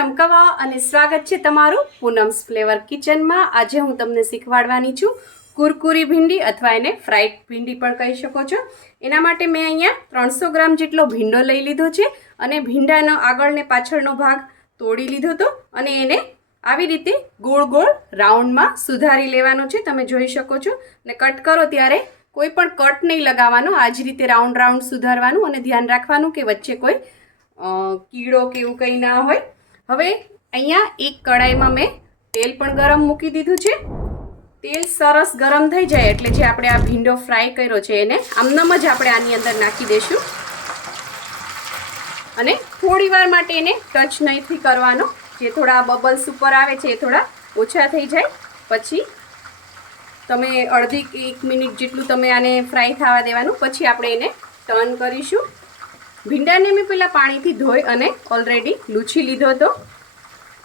પૂનમ કવા અને સ્વાગત છે તમારું પૂનમ્સ ફ્લેવર કિચનમાં। આજે હું તમને શીખવાડવાની છું કુરકુરી ભીંડી અથવા એને ફ્રાઈડ ભીંડી પણ કહી શકો છો। એના માટે મેં અહીંયા 300 ગ્રામ જેટલો ભીંડો લઈ લીધો છે અને ભીંડાનો આગળ ને પાછળનો ભાગ તોડી લીધો હતો અને એને આવી રીતે ગોળ ગોળ રાઉન્ડમાં સુધારી લેવાનો છે। તમે જોઈ શકો છો અને કટ કરો ત્યારે કોઈ પણ કટ નહીં લગાવવાનો, આ જ રીતે રાઉન્ડ રાઉન્ડ સુધારવાનું અને ધ્યાન રાખવાનું કે વચ્ચે કોઈ કીડો કે એવું કંઈ ના હોય। હવે અહીંયા એક કડાઈમાં મેં તેલ પણ ગરમ મૂકી દીધું છે। તેલ સરસ ગરમ થઈ જાય એટલે જે આપણે આ ભીંડો ફ્રાય કર્યો છે એને આમનામ જ આપણે આની અંદર નાખી દઈશું અને થોડી વાર માટે એને ટચ નહીંથી કરવાનો। જે થોડા બબલ્સ ઉપર આવે છે એ થોડા ઓછા થઈ જાય પછી તમે અડધી કે 1 મિનિટ જેટલું તમે આને ફ્રાય થવા દેવાનું, પછી આપણે એને ટર્ન કરીશું। ભીંડાને મેં પહેલાં પાણીથી ધોઈ અને ઓલરેડી લૂછી લીધો હતો।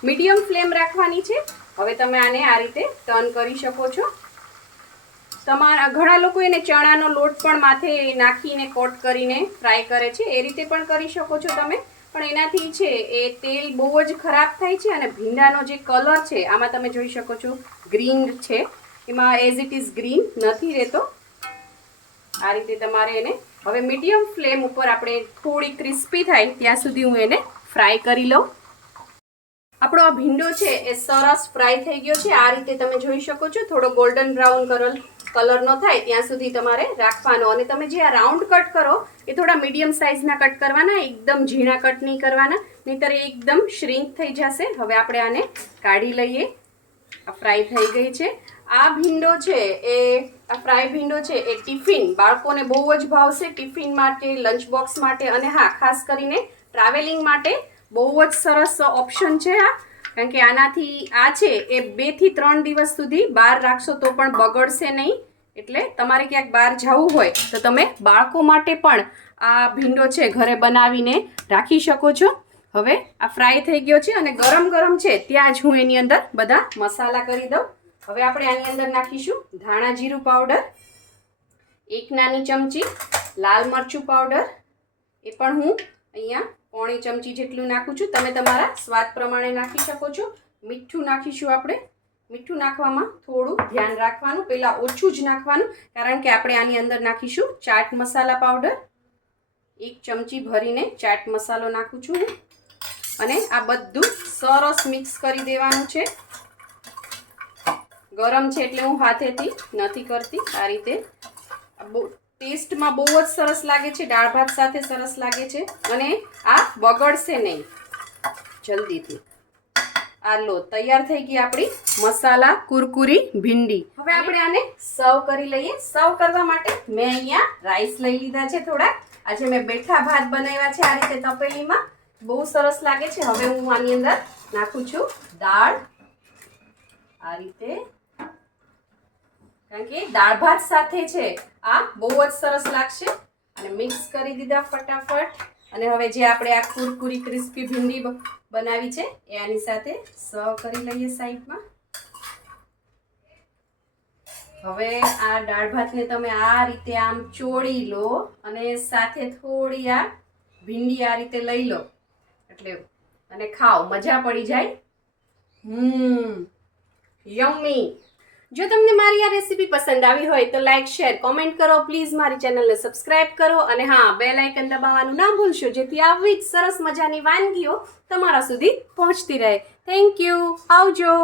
મીડિયમ ફ્લેમ રાખવાની છે। હવે તમે આને આ રીતે ટર્ન કરી શકો છો। તમારા ઘણા લોકો એને ચણાનો લોટ પણ માથે નાખીને કોટ કરીને ફ્રાય કરે છે, એ રીતે પણ કરી શકો છો તમે, પણ એનાથી છે એ તેલ બહુ જ ખરાબ થાય છે અને ભીંડાનો જે કલર છે આમાં તમે જોઈ શકો છો ગ્રીન છે, એમાં એઝ ઇટ ઇઝ ગ્રીન નથી રહેતો। આ રીતે તમારે એને હવે મીડિયમ ફ્લેમ ઉપર આપણે થોડી ક્રિસ્પી થાય ત્યાં સુધી હું એને ફ્રાય કરી લઉં। આપણો આ ભીંડો છે એ સરસ ફ્રાય થઈ ગયો છે। આ રીતે તમે જોઈ શકો છો થોડો ગોલ્ડન બ્રાઉન કલરનો થાય ત્યાં સુધી તમારે રાખવાનો અને તમે જે આ રાઉન્ડ કટ કરો એ થોડા મીડિયમ સાઇઝના કટ કરવાના, એકદમ ઝીણા કટ નહીં કરવાના, નહીંતર એકદમ શ્રિંક થઈ જશે। હવે આપણે આને કાઢી લઈએ। આ ફ્રાય થઈ ગઈ છે। આ ભીંડો છે એ આ ફ્રાય ભીંડો છે એ ટિફિન બાળકોને બહુ જ ભાવશે, ટિફિન માટે, લંચ બોક્સ માટે અને હા ખાસ કરીને ટ્રાવેલિંગ માટે બહુ જ સરસ ઓપ્શન છે આ, કારણ કે આનાથી આ છે એ 2 થી 3 દિવસ સુધી બહાર રાખશો તો પણ બગડશે નહીં। એટલે તમારે ક્યાંક બહાર જવું હોય તો તમે બાળકો માટે પણ આ ભીંડો છે ઘરે બનાવીને રાખી શકો છો। હવે આ ફ્રાય થઈ ગયો છે અને ગરમ ગરમ છે ત્યાં જ હું એની અંદર બધા મસાલા કરી દઉં। હવે આપણે આની અંદર નાખીશું ધાણા જીરું પાવડર, 1 નાની ચમચી લાલ મરચું પાવડર, એ પણ હું અહીંયા 1 ચમચી જેટલું નાખું છું, તમે તમારા સ્વાદ પ્રમાણે નાખી શકો છો। મીઠું નાખીશું આપણે। મીઠું નાખવામાં થોડું ધ્યાન રાખવાનું, પહેલાં ઓછું જ નાખવાનું કારણ કે આપણે આની અંદર નાખીશું ચાટ મસાલા પાવડર। 1 ચમચી ભરીને ચાટ મસાલો નાખું છું હું અને આ બધું સરસ મિક્સ કરી દેવાનું છે। ગરમ છે એટલે હું હાથેથી નથી કરતી, આ રીતે ટેસ્ટમાં બહુ જ સરસ લાગે છે, દાળ ભાત સાથે સરસ લાગે છે અને આ બગડશે નહીં જલ્દીથી। આ લો તૈયાર થઈ ગઈ આપણી મસાલા કુરકુરી ભીંડી। હવે આપણે આને સર્વ કરી લઈએ। સર્વ કરવા માટે મેં અહીંયા રાઈસ લઈ લીધા છે થોડાક। આજે મેં બેઠા ભાત બનાવ્યા છે આ રીતે તપેલીમાં, બહુ સરસ લાગે છે। હવે હું આની અંદર નાખું છું દાળ આ રીતે, કારણ કે દાળ ભાત સાથે છે આ બહુ જ સરસ લાગશે અને મિક્સ કરી દીધા ફટાફટ। અને હવે જે આપણે આ કુરકુરી ક્રિસ્પી ભીંડી બનાવી છે એ આની સાથે સર્વ કરી લઈએ સાઈડમાં। હવે આ દાળ ભાતને તમે આ રીતે આમ ચોળી લો અને સાથે થોડી આ ભીંડી આ રીતે લઈ લો એટલે અને ખાઓ, મજા પડી જાય। યમ્મી। જો તમને મારી આ રેસીપી પસંદ આવી હોય તો લાઈક, શેર, કોમેન્ટ કરો, પ્લીઝ મારી ચેનલને સબસ્ક્રાઇબ કરો અને હા બેલ આઇકન દબાવવાનું ના ભૂલશો જેથી આવી જ સરસ મજાની વાનગીઓ તમારા સુધી પહોંચતી રહે। થેન્ક યુ, આવજો।